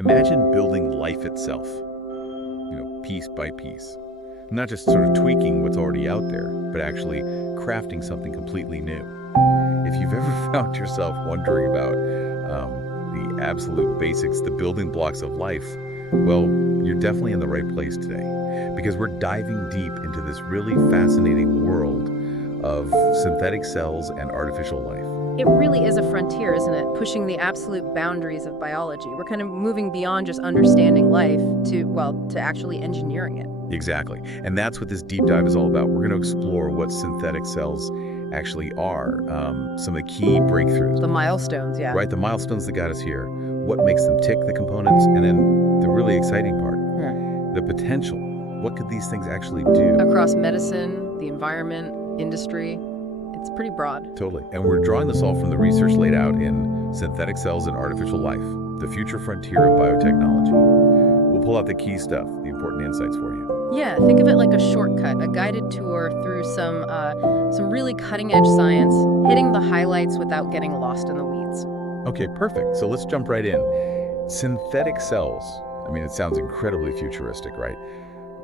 Imagine building life itself, piece by piece. Not just sort of tweaking what's already out there, but actually crafting something completely new. If you've ever found yourself wondering about the absolute basics, the building blocks of life, well, you're definitely in the right place today, because we're diving deep into this really fascinating world of synthetic cells and artificial life. It really is a frontier, isn't it? Pushing the absolute boundaries of biology. We're kind of moving beyond just understanding life to actually engineering it. Exactly. And that's what this deep dive is all about. We're going to explore what synthetic cells actually are, some of the key breakthroughs. The milestones, yeah. Right, the milestones that got us here, what makes them tick, the components, and then the really exciting part, the potential. What could these things actually do? Across medicine, the environment, industry. It's pretty broad. Totally. And we're drawing this all from the research laid out in Synthetic Cells and Artificial Life, the future frontier of biotechnology. We'll pull out the key stuff, the important insights for you. Yeah, think of it like a shortcut, a guided tour through some really cutting-edge science, hitting the highlights without getting lost in the weeds. Okay, perfect. So let's jump right in. Synthetic cells. I mean, it sounds incredibly futuristic, right?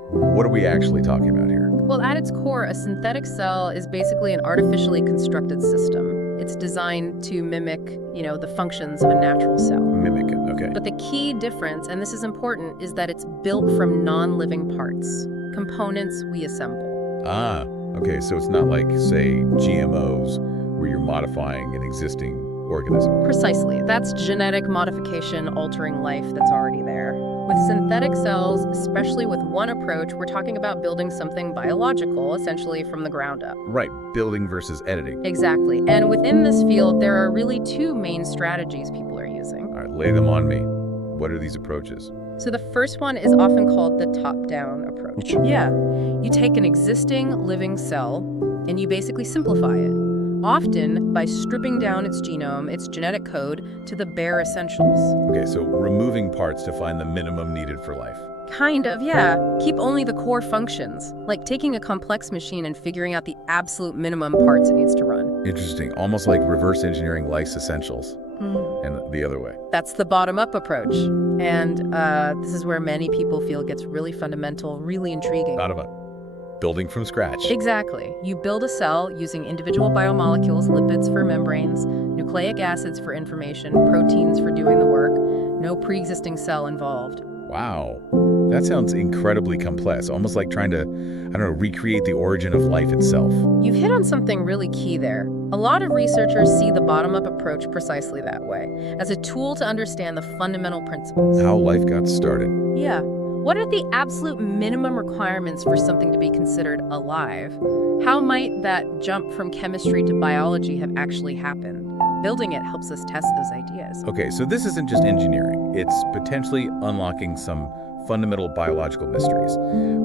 What are we actually talking about here? Well, at its core, a synthetic cell is basically an artificially constructed system. It's designed to mimic, the functions of a natural cell. Mimic it, okay. But the key difference, and this is important, is that it's built from non-living parts, components we assemble. Ah, okay, so it's not like, say, GMOs, where you're modifying an existing organism. Precisely. That's genetic modification altering life that's already there. With synthetic cells, especially with one approach, we're talking about building something biological, essentially from the ground up. Right, building versus editing. Exactly. And within this field, there are really two main strategies people are using. All right, lay them on me. What are these approaches? So the first one is often called the top-down approach. Yeah. You take an existing living cell and you basically simplify it, often by stripping down its genome, its genetic code, to the bare essentials. Okay, so removing parts to find the minimum needed for life. Kind of, yeah. Keep only the core functions, like taking a complex machine and figuring out the absolute minimum parts it needs to run. Interesting, almost like reverse engineering life's essentials. And the other way. That's the bottom-up approach. And this is where many people feel it gets really fundamental, really intriguing. Bottom-up. Building from scratch. Exactly. You build a cell using individual biomolecules, lipids for membranes, nucleic acids for information, proteins for doing the work. No pre-existing cell involved. Wow. That sounds incredibly complex, almost like trying to, recreate the origin of life itself. You've hit on something really key there. A lot of researchers see the bottom-up approach precisely that way, as a tool to understand the fundamental principles. How life got started. Yeah. What are the absolute minimum requirements for something to be considered alive? How might that jump from chemistry to biology have actually happened? Building it helps us test those ideas. Okay, so this isn't just engineering. It's potentially unlocking some fundamental biological mysteries,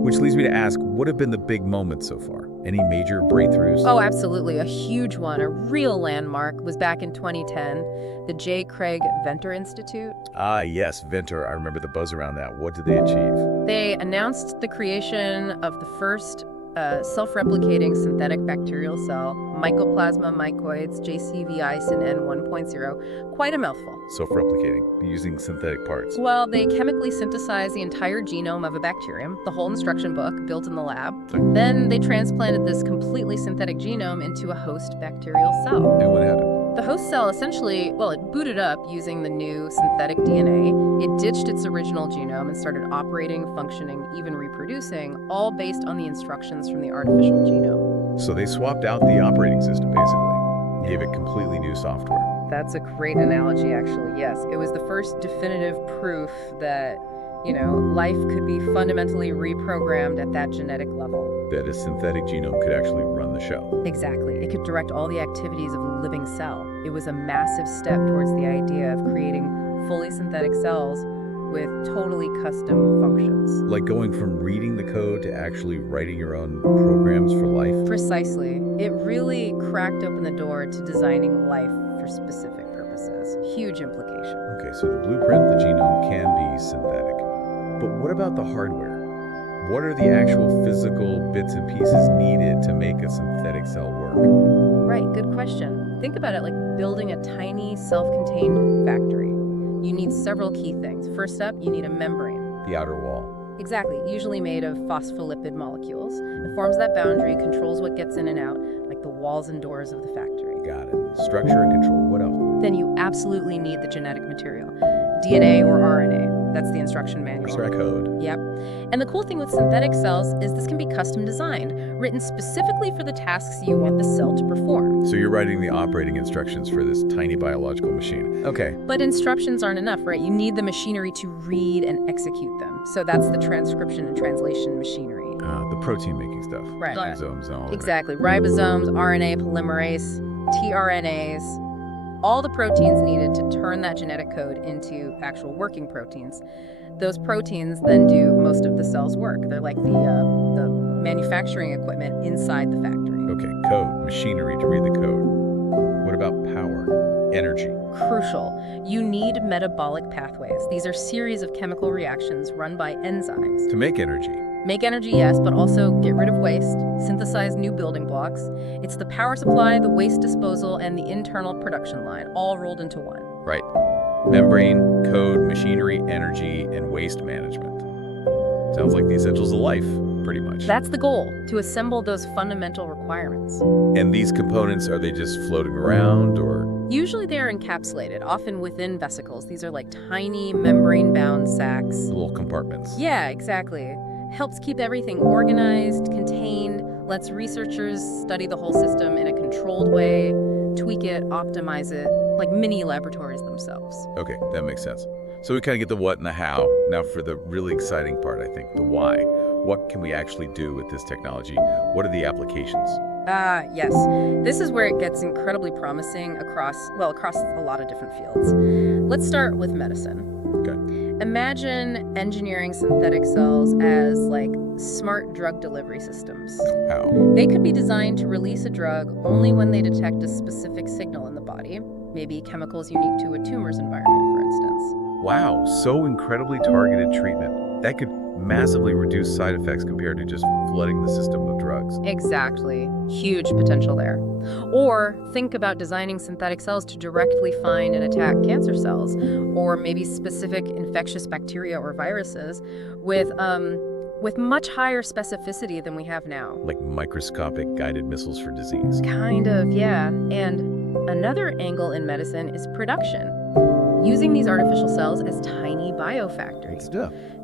which leads me to ask, what have been the big moments so far? Any major breakthroughs? Oh, absolutely. A huge one, a real landmark, was back in 2010, the J. Craig Venter Institute. Ah, yes, Venter. I remember the buzz around that. What did they achieve? They announced the creation of the first self-replicating synthetic bacterial cell, Mycoplasma mycoides JCVicin N1.0. Quite a mouthful. Self-replicating, using synthetic parts. Well, they chemically synthesize the entire genome of a bacterium, the whole instruction book built in the lab. Then they transplanted this completely synthetic genome into a host bacterial cell. And what happened? The host cell essentially, it booted up using the new synthetic DNA. It ditched its original genome and started operating, functioning, even reproducing, all based on the instructions from the artificial genome. So they swapped out the operating system, basically. Gave it completely new software. That's a great analogy, actually, yes. It was the first definitive proof that, life could be fundamentally reprogrammed at that genetic level. That a synthetic genome could actually run the show. Exactly. It could direct all the activities of a living cell. It was a massive step towards the idea of creating fully synthetic cells with totally custom functions. Like going from reading the code to actually writing your own programs for life? Precisely. It really cracked open the door to designing life for specific purposes. Huge implication. Okay, so the blueprint, the genome, can be synthetic. But what about the hardware? What are the actual physical bits and pieces needed to make a synthetic cell work? Right, good question. Think about it like building a tiny, self-contained factory. You need several key things. First up, you need a membrane. The outer wall. Exactly, usually made of phospholipid molecules. It forms that boundary, controls what gets in and out, like the walls and doors of the factory. Got it. Structure and control. What else? Then you absolutely need the genetic material. DNA or RNA. That's the instruction manual. Extract code. Yep. And the cool thing with synthetic cells is this can be custom designed, written specifically for the tasks you want the cell to perform. So you're writing the operating instructions for this tiny biological machine. Okay. But instructions aren't enough, right? You need the machinery to read and execute them. So that's the transcription and translation machinery. The protein-making stuff. Right. Ribosomes and all of Exactly. Ribosomes, RNA, polymerase, tRNAs, all the proteins needed to turn that genetic code into actual working proteins. Those proteins then do most of the cell's work. They're like the manufacturing equipment inside the factory. Okay, code, machinery to read the code. What about power, energy? Crucial. You need metabolic pathways. These are series of chemical reactions run by enzymes. To make energy. Make energy, yes, but also get rid of waste, synthesize new building blocks. It's the power supply, the waste disposal, and the internal production line, all rolled into one. Right. Membrane, code, machinery, energy, and waste management. Sounds like the essentials of life, pretty much. That's the goal, to assemble those fundamental requirements. And these components, are they just floating around, or? Usually they are encapsulated, often within vesicles. These are like tiny membrane-bound sacs. Little compartments. Yeah, exactly. Helps keep everything organized, contained, lets researchers study the whole system in a controlled way, tweak it, optimize it, like mini laboratories themselves. Okay, that makes sense. So we kind of get the what and the how. Now for the really exciting part, I think, the why. What can we actually do with this technology? What are the applications? Yes. This is where it gets incredibly promising across a lot of different fields. Let's start with medicine. Okay. Imagine engineering synthetic cells as like smart drug delivery systems. How? They could be designed to release a drug only when they detect a specific signal in the body, maybe chemicals unique to a tumor's environment, for instance. Wow, so incredibly targeted treatment. That could massively reduce side effects compared to just flooding the system with drugs. Exactly. Huge potential there. Or think about designing synthetic cells to directly find and attack cancer cells, or maybe specific infectious bacteria or viruses with much higher specificity than we have now. Like microscopic guided missiles for disease. Kind of, yeah. And another angle in medicine is production. Using these artificial cells as tiny biofactories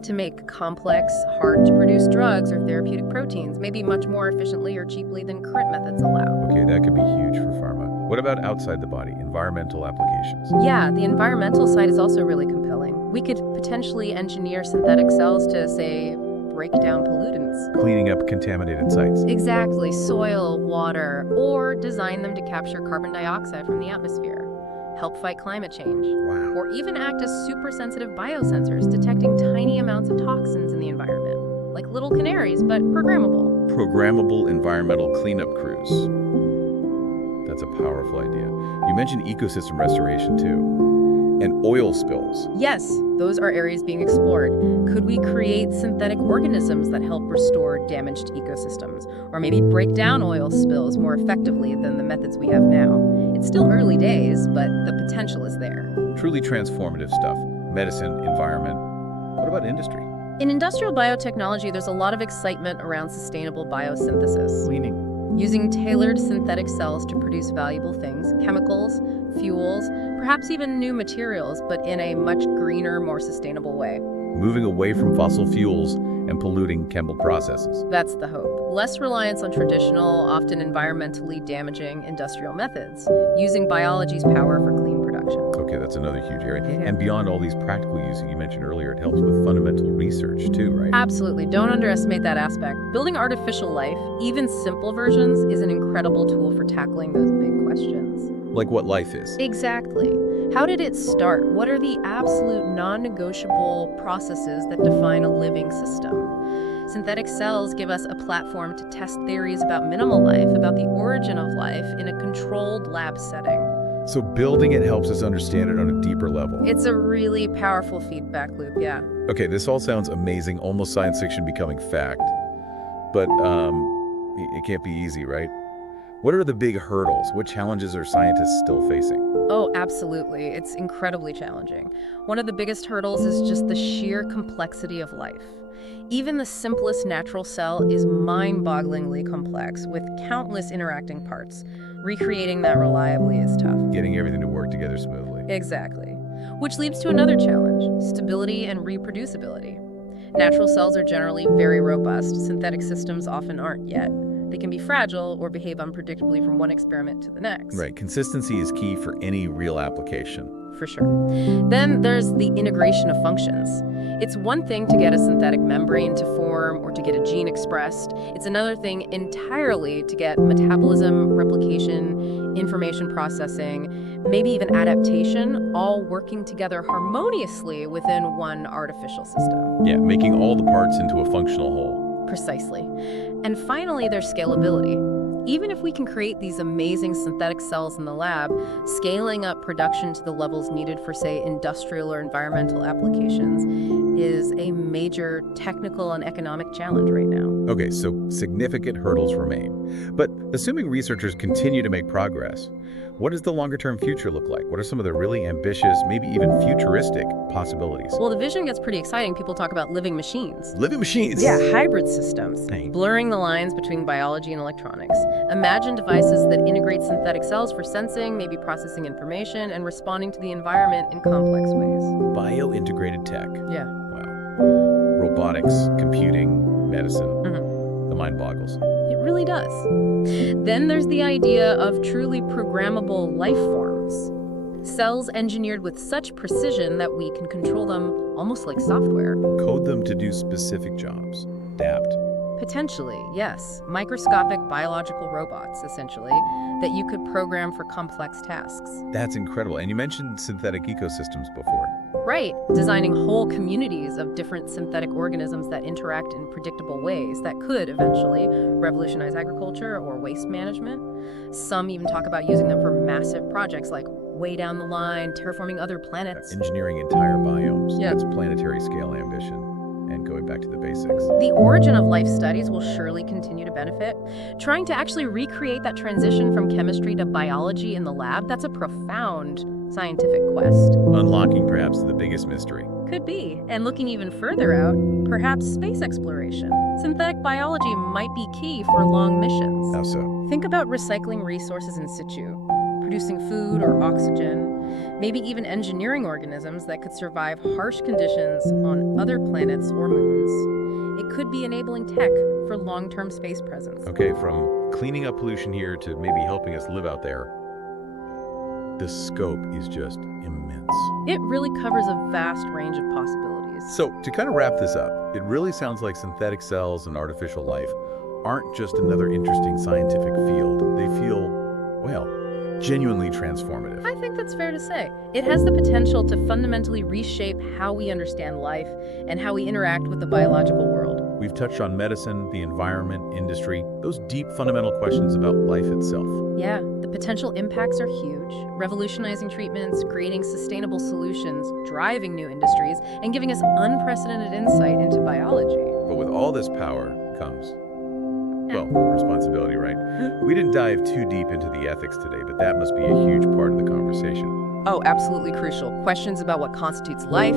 to make complex, hard-to-produce drugs or therapeutic proteins, maybe much more efficiently or cheaply than current methods allow. Okay, that could be huge for pharma. What about outside the body, environmental applications? Yeah, the environmental side is also really compelling. We could potentially engineer synthetic cells to, say, break down pollutants. Cleaning up contaminated sites. Exactly, soil, water, or design them to capture carbon dioxide from the atmosphere. Help fight climate change, Wow. or even act as super-sensitive biosensors, detecting tiny amounts of toxins in the environment, like little canaries, but programmable. Programmable environmental cleanup crews. That's a powerful idea. You mentioned ecosystem restoration too. And oil spills. Yes, those are areas being explored. Could we create synthetic organisms that help restore damaged ecosystems, or maybe break down oil spills more effectively than the methods we have now? It's still early days, but the potential is there. Truly transformative stuff. Medicine, environment. What about industry? In industrial biotechnology, there's a lot of excitement around sustainable biosynthesis. Cleaning. Using tailored synthetic cells to produce valuable things, chemicals, fuels, perhaps even new materials, but in a much greener, more sustainable way. Moving away from fossil fuels and polluting chemical processes. That's the hope. Less reliance on traditional, often environmentally damaging industrial methods, using biology's power for clean production. Okay, that's another huge area. Yeah. And beyond all these practical uses you mentioned earlier, it helps with fundamental research too, right? Absolutely. Don't underestimate that aspect. Building artificial life, even simple versions, is an incredible tool for tackling those big questions. Like what life is. Exactly. How did it start? What are the absolute non-negotiable processes that define a living system? Synthetic cells give us a platform to test theories about minimal life, about the origin of life in a controlled lab setting. So building it helps us understand it on a deeper level. It's a really powerful feedback loop, yeah. Okay, this all sounds amazing, almost science fiction becoming fact. But it can't be easy, right? What are the big hurdles? What challenges are scientists still facing? Oh, absolutely. It's incredibly challenging. One of the biggest hurdles is just the sheer complexity of life. Even the simplest natural cell is mind-bogglingly complex, with countless interacting parts. Recreating that reliably is tough. Getting everything to work together smoothly. Exactly. Which leads to another challenge: stability and reproducibility. Natural cells are generally very robust. Synthetic systems often aren't yet. They can be fragile or behave unpredictably from one experiment to the next. Right, consistency is key for any real application. For sure. Then there's the integration of functions. It's one thing to get a synthetic membrane to form or to get a gene expressed. It's another thing entirely to get metabolism, replication, information processing, maybe even adaptation, all working together harmoniously within one artificial system. Yeah, making all the parts into a functional whole. Precisely. And finally, there's scalability. Even if we can create these amazing synthetic cells in the lab, scaling up production to the levels needed for, say, industrial or environmental applications is a major technical and economic challenge right now. Okay, so significant hurdles remain. But assuming researchers continue to make progress, what does the longer-term future look like? What are some of the really ambitious, maybe even futuristic possibilities? Well, the vision gets pretty exciting. People talk about living machines. Living machines? Yeah, hybrid systems, Dang. blurring the lines between biology and electronics. Imagine devices that integrate synthetic cells for sensing, maybe processing information, and responding to the environment in complex ways. Bio-integrated tech. Yeah. Wow. Robotics, computing, medicine. The mind boggles. It really does. Then there's the idea of truly programmable life forms. Cells engineered with such precision that we can control them almost like software. Code them to do specific jobs. Adapt. Potentially, yes. Microscopic biological robots, essentially, that you could program for complex tasks. That's incredible. And you mentioned synthetic ecosystems before. Right, designing whole communities of different synthetic organisms that interact in predictable ways that could eventually revolutionize agriculture or waste management. Some even talk about using them for massive projects like way down the line, terraforming other planets. Engineering entire biomes. Yeah. That's planetary scale ambition. And going back to the basics. The origin of life studies will surely continue to benefit. Trying to actually recreate that transition from chemistry to biology in the lab, that's a profound scientific quest. Unlocking perhaps the biggest mystery. Could be. And looking even further out, perhaps space exploration. Synthetic biology might be key for long missions. How so? Think about recycling resources in situ, producing food or oxygen, maybe even engineering organisms that could survive harsh conditions on other planets or moons. It could be enabling tech for long-term space presence. Okay, from cleaning up pollution here to maybe helping us live out there, the scope is just immense. It really covers a vast range of possibilities. So, to kind of wrap this up, it really sounds like synthetic cells and artificial life aren't just another interesting scientific field. They feel, well, genuinely transformative. I think that's fair to say. It has the potential to fundamentally reshape how we understand life and how we interact with the biological world. We've touched on medicine, the environment, industry, those deep fundamental questions about life itself. Yeah, the potential impacts are huge, revolutionizing treatments, creating sustainable solutions, driving new industries, and giving us unprecedented insight into biology. But with all this power comes, well, responsibility, right? We didn't dive too deep into the ethics today, but that must be a huge part of the conversation. Oh, absolutely crucial. Questions about what constitutes life,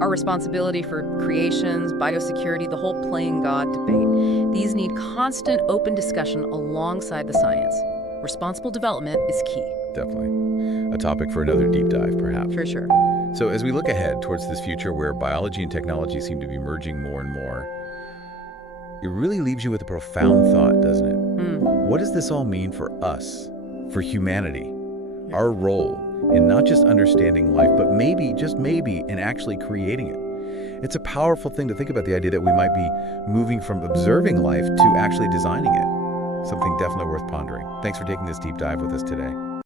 our responsibility for creations, biosecurity, the whole playing God debate. These need constant open discussion alongside the science. Responsible development is key. Definitely. A topic for another deep dive, perhaps. For sure. So as we look ahead towards this future where biology and technology seem to be merging more and more, it really leaves you with a profound thought, doesn't it? What does this all mean for us, for humanity, our role in not just understanding life, but maybe, just maybe, in actually creating it? It's a powerful thing to think about, the idea that we might be moving from observing life to actually designing it. Something definitely worth pondering. Thanks for taking this deep dive with us today.